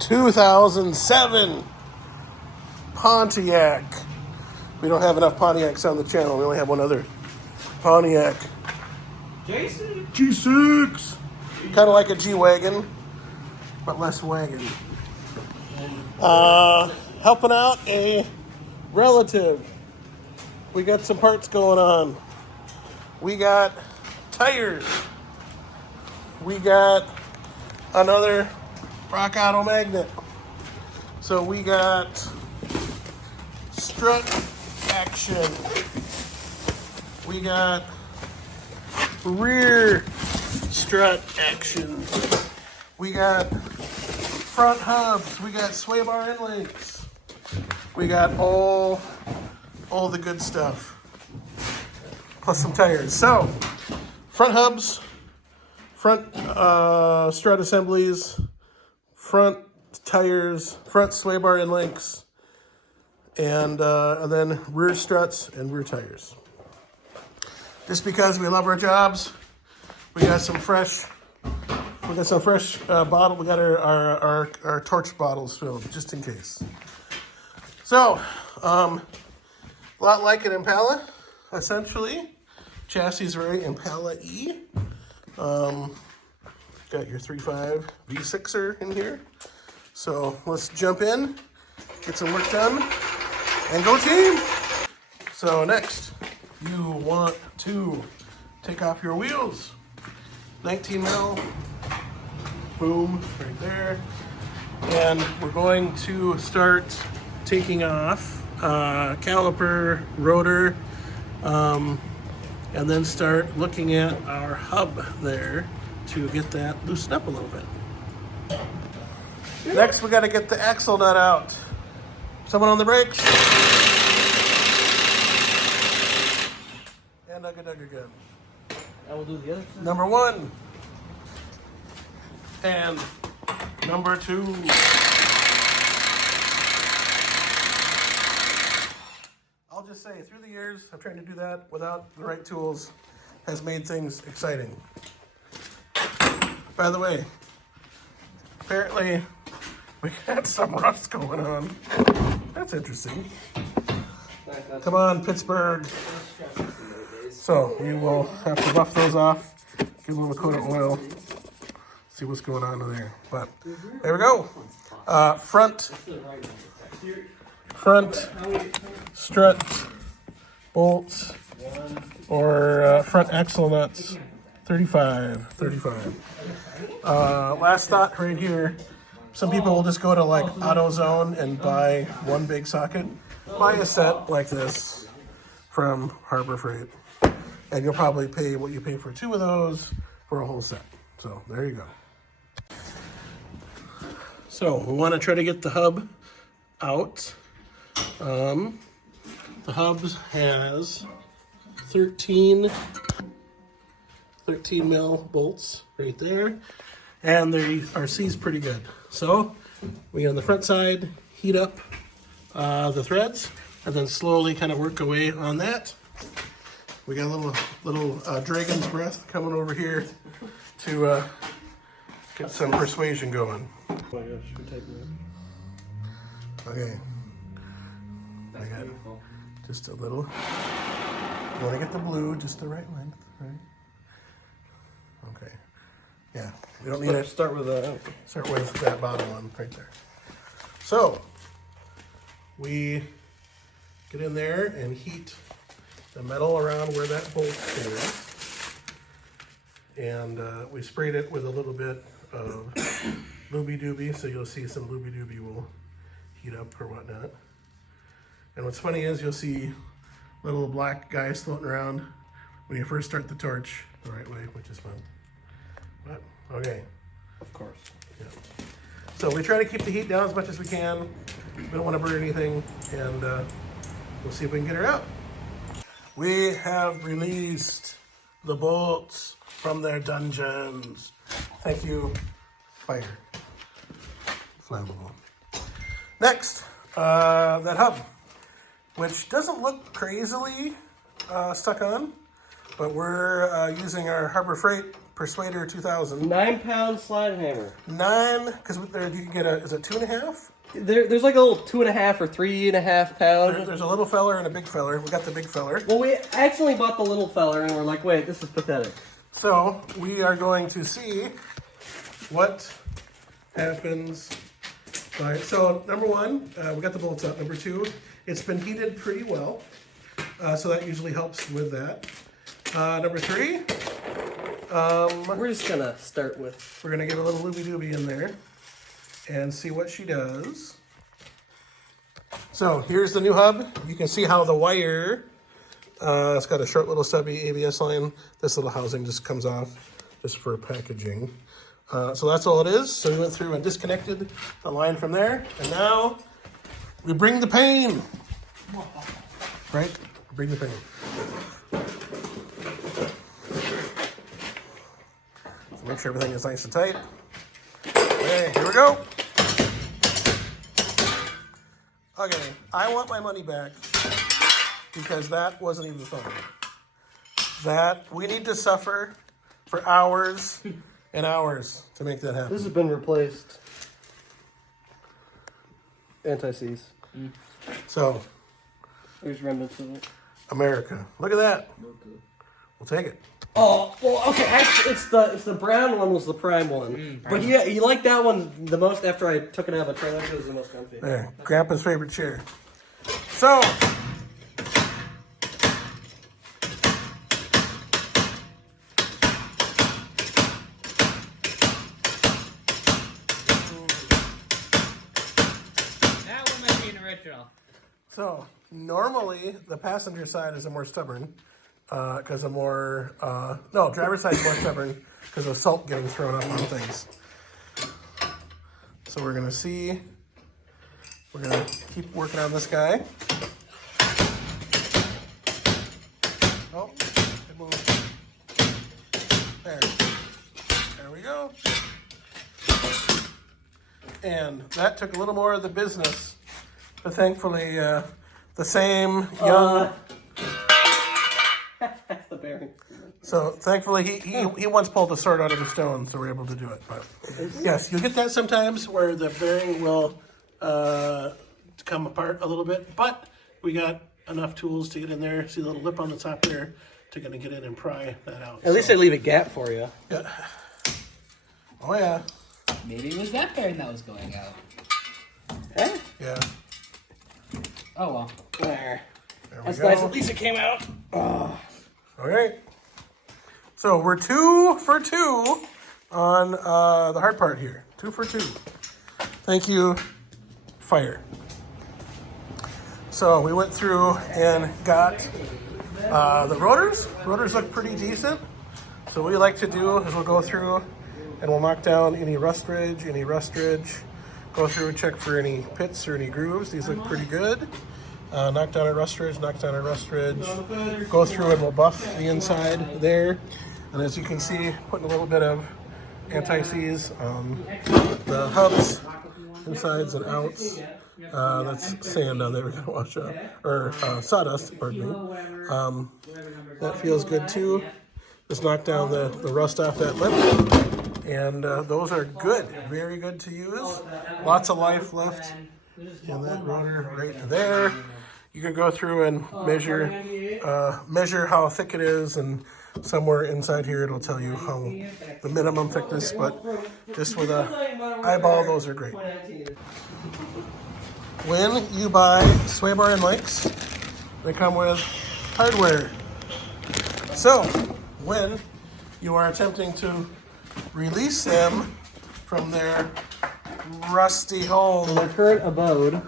2007 Pontiac. We don't have enough Pontiacs on the channel. We only have one other Pontiac. G6. Kind of like a G-Wagon, but less wagon. Helping out a relative. We got some parts going on. We got tires. We got another rock auto magnet. So we got strut action. We got rear strut action. We got front hubs. We got sway bar and links. We got all the good stuff. Plus some tires. So, front hubs, front strut assemblies, front tires, front sway bar and links, and then rear struts and rear tires. Just because we love our jobs, we got some fresh bottle. We got our torch bottles filled just in case. So, a lot like an Impala, essentially. Chassis is very Impala-y. Got your 3.5 V6er in here. So let's jump in, get some work done, and go team. So next, you want to take off your wheels. 19 mil, boom, right there. And we're going to start taking off caliper, rotor, and then start looking at our hub there to get that loosened up a little bit. Next, we got to get the axle nut out. Someone on the brakes. And Ugga again. I will do the other side. Number 1. And number 2. I'll just say, through the years, I've tried to do that without the right tools, has made things exciting. By the way, apparently we got some rust going on. That's interesting. Come on, Pittsburgh. So you will have to buff those off, give them a coat of oil, see what's going on in there. But there we go. Front strut bolts or front axle nuts, 35. Last thought right here. Some people will just go to like AutoZone and buy one big socket. Buy a set like this from Harbor Freight, and you'll probably pay what you pay for 2 of those for a whole set. So there you go. So we want to try to get the hub out. The hub has 13 mil bolts right there, and they are seized pretty good. So we on the front side heat up the threads and then slowly kind of work away on that. We got a little dragon's breath coming over here to get some persuasion going. Oh my gosh, you're taking it. Okay. I got just a little. You want to get the blue just the right length, right? Okay. Yeah, we don't need it. Start with that. Start with that bottom one right there. So we get in there and heat the metal around where that bolt is, and we sprayed it with a little bit of Looby Dooby, so you'll see some Looby Dooby will heat up or whatnot. And what's funny is you'll see little black guys floating around when you first start the torch the right way, which is fun. But, okay. Of course. Yeah. So we try to keep the heat down as much as we can. We don't want to burn anything, and we'll see if we can get her out. We have released the bolts from their dungeons. Thank you, fire. Flammable. Next, that hub, which doesn't look crazily stuck on, but we're using our Harbor Freight Persuader 2000. 9-pound slide hammer. 9, because you can get is it 2.5? There's like a little 2.5 or 3.5 pound. There's a little feller and a big feller. We got the big feller. Well, we accidentally bought the little feller, and we're like, wait, this is pathetic. So we are going to see what happens. So number 1, we got the bolts up. Number 2, it's been heated pretty well, so that usually helps with that. Number 3, We're just gonna start with. we're gonna get a little looby dooby in there and see what she does. So here's the new hub. You can see how the wire, it's got a short little stubby ABS line. This little housing just comes off just for packaging. So that's all it is. So we went through and disconnected the line from there. And now we bring the pain. Right? Bring the pain. So make sure everything is nice and tight. Okay, here we go. Okay, I want my money back because that wasn't even fun. That we need to suffer for hours and hours to make that happen. This has been replaced. Anti-seize. So, There's remnants of it. America, look at that. We'll take it. Oh, well, okay. Actually, it's the brown one was the prime one, but he liked that one the most after I took it out of the trailer because it was the most comfy. There, Grandpa's favorite chair. So, That one might be an original. so normally the passenger side is a more stubborn, because of more, no, driver's side is more stubborn because of salt getting thrown up on things. So we're gonna see, we're gonna keep working on this guy. Oh, good move. There we go. And that took a little more of the business, but thankfully, the same young. The bearing. So thankfully, he once pulled a sword out of a stone, so we're able to do it. But yes, you'll get that sometimes where the bearing will come apart a little bit. But we got enough tools to get in there. See the little lip on the top there to kind of get in and pry that out. At least they leave a gap for you. Yeah. Oh yeah. Maybe it was that bearing that was going out. Eh? Yeah. Oh well. There. There we That's go. nice. At least it came out. Oh. Okay. So we're 2 for 2 on the hard part here. 2 for 2. Thank you, fire. So we went through and got the rotors. Rotors look pretty decent. So what we like to do is we'll go through and we'll knock down any rust ridge, go through and check for any pits or any grooves. These look pretty good. Knock down a rust ridge, go through and we'll buff the inside there. And as you can see, putting a little bit of anti-seize on the hubs, insides and outs. That's sand on there we gotta wash up, or sawdust, pardon me. That feels good too. Just knock down the rust off that lip. And those are good, very good to use. Lots of life left in that rotor right there. You can go through and measure how thick it is, and somewhere inside here it'll tell you how the minimum thickness, but just with a eyeball, those are great. When you buy sway bar and likes, they come with hardware. So when you are attempting to release them from their rusty home, Their current abode.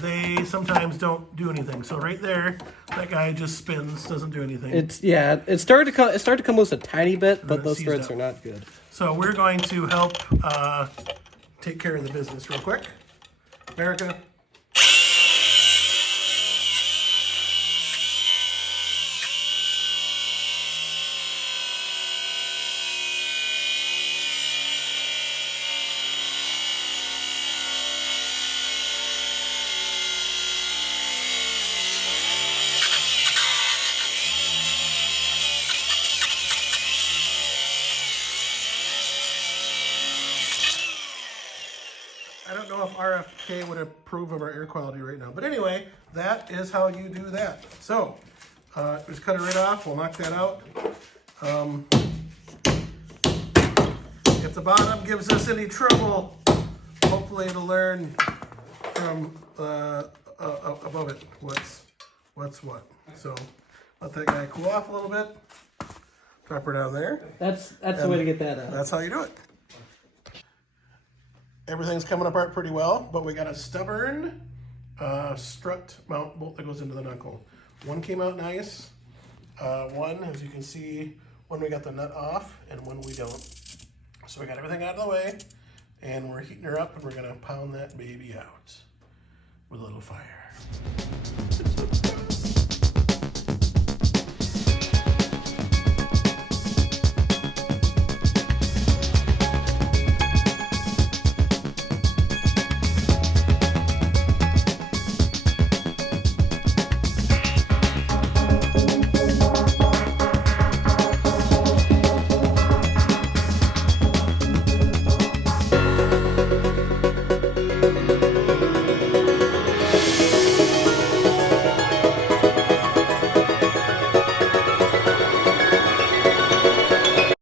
they sometimes don't do anything. So right there, that guy just spins, doesn't do anything. It started to come loose a tiny bit, but those seized threads up. are not good. So we're going to help take care of the business real quick. America. know if RFK would approve of our air quality right now. But anyway, that is how you do that. So, just cut it right off. We'll knock that out. If the bottom gives us any trouble, hopefully it'll learn from above it what's what. So let that guy cool off a little bit. Drop her down there. That's the way to get that out. That's how you do it. Everything's coming apart pretty well, but we got a stubborn strut mount bolt that goes into the knuckle. One came out nice. One, as you can see, when we got the nut off and when we don't. So we got everything out of the way, and we're heating her up, and we're gonna pound that baby out with a little fire.